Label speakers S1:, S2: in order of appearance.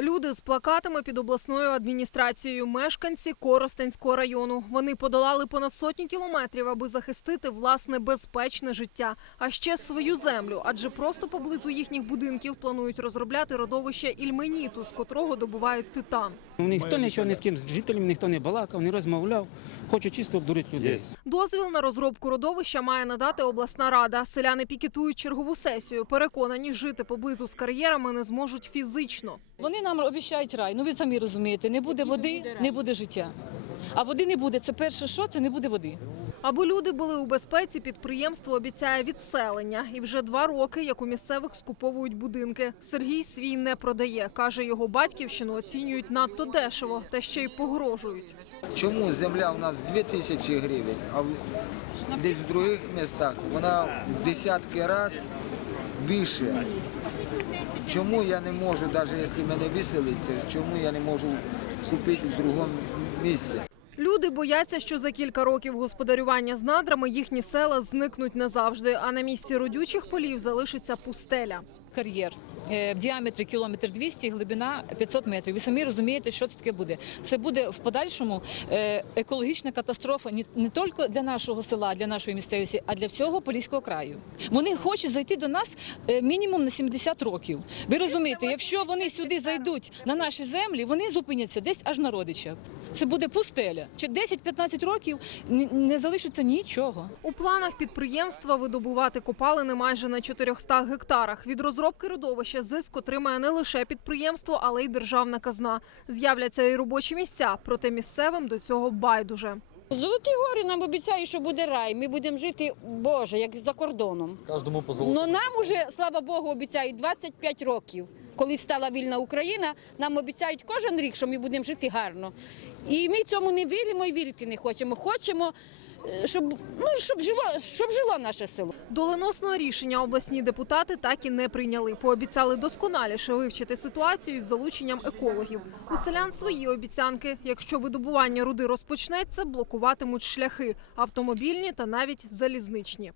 S1: Люди з плакатами під обласною адміністрацією, мешканці Коростенського району. Вони подолали понад сотню кілометрів, аби захистити власне безпечне життя, а ще свою землю. Адже просто поблизу їхніх будинків планують розробляти родовище ільменіту, з котрого добувають титан.
S2: Ну, Ніхто нічого ні з ким, з жителями ніхто не балакав, не розмовляв. Хочу чисто обдурити людей.
S1: Дозвіл на розробку родовища має надати обласна рада. Селяни пікетують чергову сесію. Переконані, жити поблизу з кар'єрами не зможуть фізично.
S3: Вони нам обіцяють рай. Ну ви самі розумієте, не буде води, не буде життя. А води не буде. Це перше, що це не буде води.
S1: Аби люди були у безпеці, підприємство обіцяє відселення. І вже два роки, як у місцевих скуповують будинки. Сергій свій не продає. Каже, його батьківщину оцінюють надто дешево та ще й погрожують.
S4: Чому земля у нас 2 тисячі гривень, а в- десь в других містах вона в десятки раз більше. Чому я не можу, навіть якщо мене виселить, чому я не можу купити в другому місці?
S1: Люди бояться, що за кілька років господарювання з надрами їхні села зникнуть назавжди, а на місці родючих полів залишиться пустеля.
S3: Кар'єр е, в діаметрі кілометр 200, глибина 500 метрів. Ви самі розумієте, що це таке буде. Це буде в подальшому е, екологічна катастрофа не, тільки для нашого села, для нашої місцевості, а для всього Поліського краю. Вони хочуть зайти до нас е, мінімум на 70 років. Ви розумієте, якщо вони сюди зайдуть на наші землі, вони зупиняться десь аж на родичах. Це буде пустеля. Чи 10-15 років не залишиться нічого.
S1: У планах підприємства видобувати копалини майже на 400 гектарах. Від розробки родовища зиск отримає не лише підприємство, але й державна казна. З'являться і робочі місця, проте місцевим до цього байдуже.
S5: Золоті гори нам обіцяють, що буде рай. Ми будемо жити, Боже, як за кордоном.
S6: Кожному по
S5: Ну нам уже, слава Богу, обіцяють 25 років. Коли стала вільна Україна, нам обіцяють кожен рік, що ми будемо жити гарно. І ми цьому не віримо і вірити не хочемо. Хочемо, щоб, ну, щоб, жило, щоб жило наше село.
S1: Доленосного рішення обласні депутати так і не прийняли. Пообіцяли досконаліше вивчити ситуацію з залученням екологів. У селян свої обіцянки. Якщо видобування руди розпочнеться, блокуватимуть шляхи автомобільні та навіть залізничні.